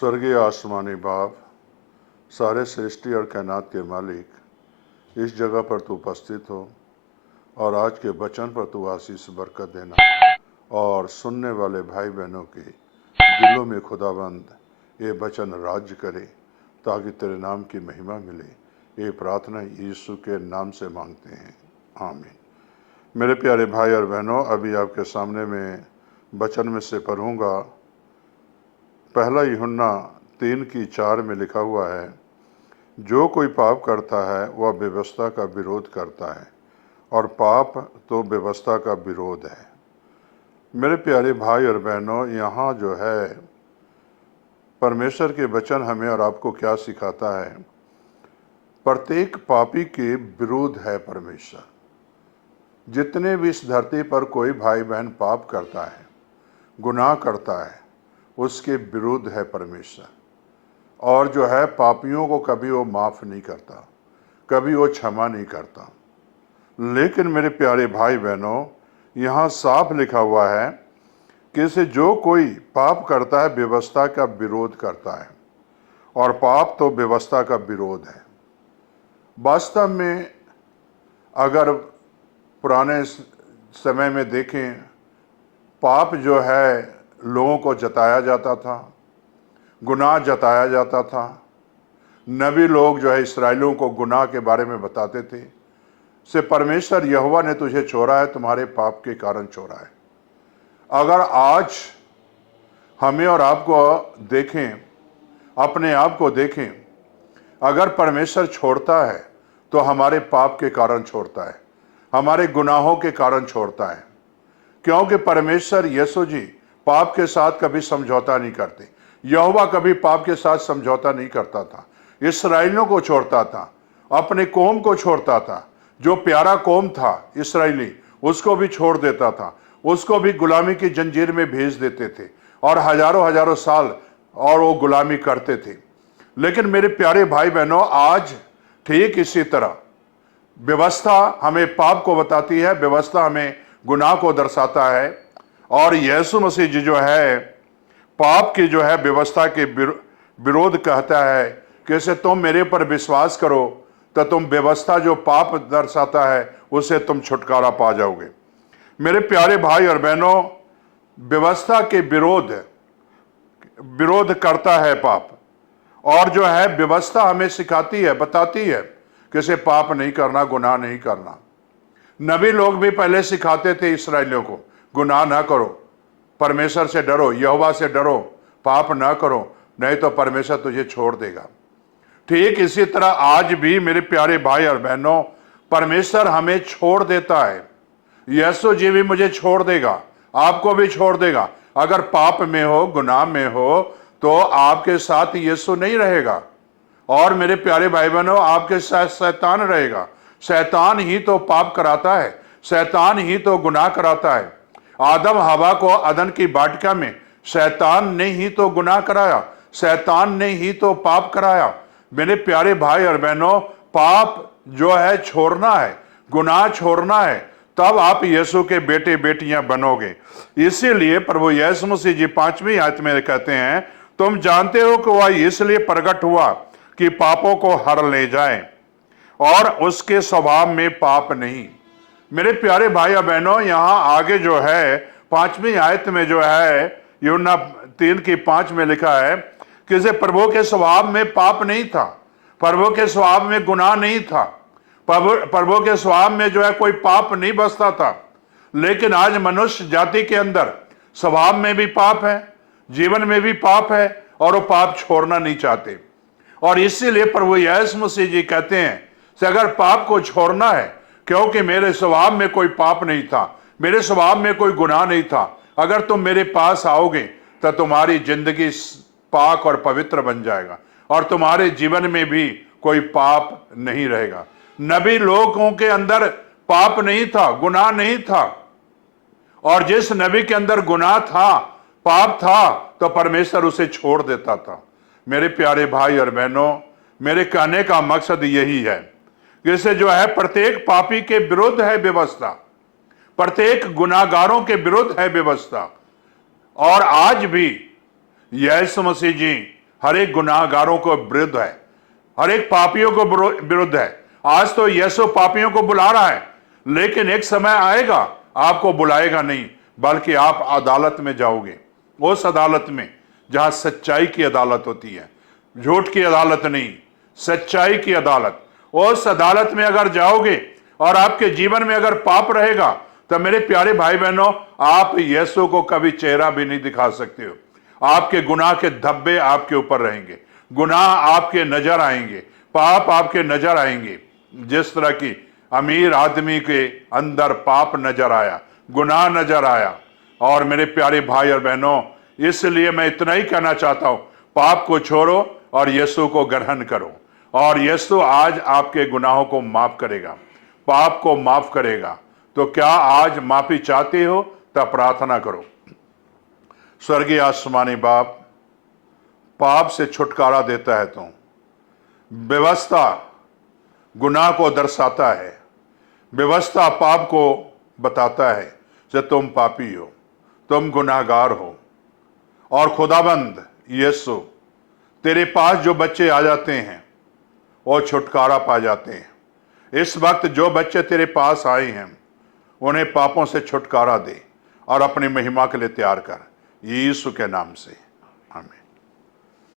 स्वर्गीय आसमानी बाप, सारे सृष्टि और कायनात के मालिक, इस जगह पर तू उपस्थित हो और आज के वचन पर तू आशीष बरकत देना और सुनने वाले भाई बहनों के दिलों में खुदाबंद ये वचन राज्य करे ताकि तेरे नाम की महिमा मिले। ये प्रार्थना यीशु के नाम से मांगते हैं, आमीन। मेरे प्यारे भाई और बहनों, अभी आपके सामने में वचन में से पढ़ूंगा। पहला यूहन्ना 3:4 में लिखा हुआ है, जो कोई पाप करता है वह व्यवस्था का विरोध करता है और पाप तो व्यवस्था का विरोध है। मेरे प्यारे भाई और बहनों, यहाँ जो है परमेश्वर के वचन हमें और आपको क्या सिखाता है। प्रत्येक पापी के विरोध है परमेश्वर। जितने भी इस धरती पर कोई भाई बहन पाप करता है, गुनाह करता है, उसके विरुद्ध है परमेश्वर। और जो है पापियों को कभी वो माफ़ नहीं करता, कभी वो क्षमा नहीं करता। लेकिन मेरे प्यारे भाई बहनों, यहाँ साफ लिखा हुआ है कि इसे जो कोई पाप करता है व्यवस्था का विरोध करता है और पाप तो व्यवस्था का विरोध है। वास्तव में अगर पुराने समय में देखें, पाप जो है लोगों को जताया जाता था, गुनाह जताया जाता था। नबी लोग जो है इस्राएलियों को गुनाह के बारे में बताते थे, से परमेश्वर यहोवा ने तुझे छोड़ा है, तुम्हारे पाप के कारण छोड़ा है। अगर आज हमें और आपको देखें, अपने आप को देखें, अगर परमेश्वर छोड़ता है तो हमारे पाप के कारण छोड़ता है, हमारे गुनाहों के कारण छोड़ता है। क्योंकि परमेश्वर यीशु जी पाप के साथ कभी समझौता नहीं करते। यहोवा कभी पाप के साथ समझौता नहीं करता था। इस्राएलियों को छोड़ता था, अपने कौम को छोड़ता था। जो प्यारा कौम था इस्राएली, उसको भी छोड़ देता था, उसको भी गुलामी की जंजीर में भेज देते थे और हजारों हजारों साल और वो गुलामी करते थे। लेकिन मेरे प्यारे भाई बहनों, आज ठीक इसी तरह व्यवस्था हमें पाप को बताती है, व्यवस्था हमें गुनाह को दर्शाता है। और यीशु मसीह जी जो है पाप की जो है व्यवस्था के विरोध कहता है कि इसे तुम मेरे पर विश्वास करो तो तुम व्यवस्था जो पाप दर्शाता है उसे तुम छुटकारा पा जाओगे। मेरे प्यारे भाई और बहनों, व्यवस्था के विरोध करता है पाप। और जो है व्यवस्था हमें सिखाती है, बताती है कि इसे पाप नहीं करना, गुनाह नहीं करना। नबी लोग भी पहले सिखाते थे इस्राएलियों को, गुनाह ना करो, परमेश्वर से डरो, यहोवा से डरो, पाप ना करो, नहीं तो परमेश्वर तुझे छोड़ देगा। ठीक इसी तरह आज भी मेरे प्यारे भाई और बहनों, परमेश्वर हमें छोड़ देता है। यीशु जी भी मुझे छोड़ देगा, आपको भी छोड़ देगा। अगर पाप में हो, गुनाह में हो, तो आपके साथ यीशु नहीं रहेगा। और मेरे प्यारे भाई बहनों, आपके साथ शैतान रहेगा। शैतान ही तो पाप कराता है, शैतान ही तो गुनाह कराता है। आदम हवा को अदन की वाटिका में शैतान ने ही तो गुनाह कराया, शैतान ने ही तो पाप कराया। मेरे प्यारे भाई और बहनों, पाप जो है छोड़ना है, गुनाह छोड़ना है, तब आप यीशु के बेटे बेटियां बनोगे। इसीलिए प्रभु यीशु मसीह जी 5वीं आयत में कहते हैं, तुम जानते हो कि वह इसलिए प्रकट हुआ कि पापों को हर ले जाए और उसके स्वभाव में पाप नहीं। मेरे प्यारे भाई और बहनों, यहां आगे जो है 5वीं आयत में जो है यूहन्ना 3:5 में लिखा है कि इसे प्रभु के स्वभाव में पाप नहीं था, प्रभु के स्वभाव में गुनाह नहीं था, प्रभु के स्वभाव में जो है कोई पाप नहीं बसता था। लेकिन आज मनुष्य जाति के अंदर स्वभाव में भी पाप है, जीवन में भी पाप है और वो पाप छोड़ना नहीं चाहते। और इसीलिए प्रभु यीशु मसीह जी कहते हैं कि अगर पाप को छोड़ना है, क्योंकि मेरे स्वभाव में कोई पाप नहीं था, मेरे स्वभाव में कोई गुनाह नहीं था, अगर तुम मेरे पास आओगे तो तुम्हारी जिंदगी पाक और पवित्र बन जाएगा और तुम्हारे जीवन में भी कोई पाप नहीं रहेगा। नबी लोगों के अंदर पाप नहीं था, गुनाह नहीं था। और जिस नबी के अंदर गुनाह था, पाप था, तो परमेश्वर उसे छोड़ देता था। मेरे प्यारे भाई और बहनों, मेरे कहने का मकसद यही है कि इसे जो है प्रत्येक पापी के विरुद्ध है व्यवस्था, प्रत्येक गुनाहगारों के विरुद्ध है व्यवस्था। और आज भी यीशु मसीह जी हर एक गुनाहगारों को विरुद्ध है, हर एक पापियों को विरुद्ध है। आज तो यीशु पापियों को बुला रहा है, लेकिन एक समय आएगा आपको बुलाएगा नहीं, बल्कि आप अदालत में जाओगे। उस अदालत में जहां सच्चाई की अदालत होती है, झूठ की अदालत नहीं, सच्चाई की अदालत। उस अदालत में अगर जाओगे और आपके जीवन में अगर पाप रहेगा, तो मेरे प्यारे भाई बहनों, आप यीशु को कभी चेहरा भी नहीं दिखा सकते हो। आपके गुनाह के धब्बे आपके ऊपर रहेंगे, गुनाह आपके नजर आएंगे, पाप आपके नजर आएंगे। जिस तरह की अमीर आदमी के अंदर पाप नजर आया, गुनाह नजर आया। और मेरे प्यारे भाई और बहनों, इसलिए मैं इतना ही कहना चाहता हूं, पाप को छोड़ो और यीशु को ग्रहण करो, और यीशु आज आपके गुनाहों को माफ करेगा, पाप को माफ करेगा। तो क्या आज माफी चाहते हो? तब प्रार्थना करो। स्वर्गीय आसमानी बाप, पाप से छुटकारा देता है तू। व्यवस्था गुनाह को दर्शाता है, व्यवस्था पाप को बताता है कि तुम पापी हो, तुम गुनाहगार हो। और खुदाबंद यीशु, तेरे पास जो बच्चे आ जाते हैं वो छुटकारा पा जाते हैं। इस वक्त जो बच्चे तेरे पास आए हैं, उन्हें पापों से छुटकारा दे और अपनी महिमा के लिए तैयार कर, यीशु के नाम से।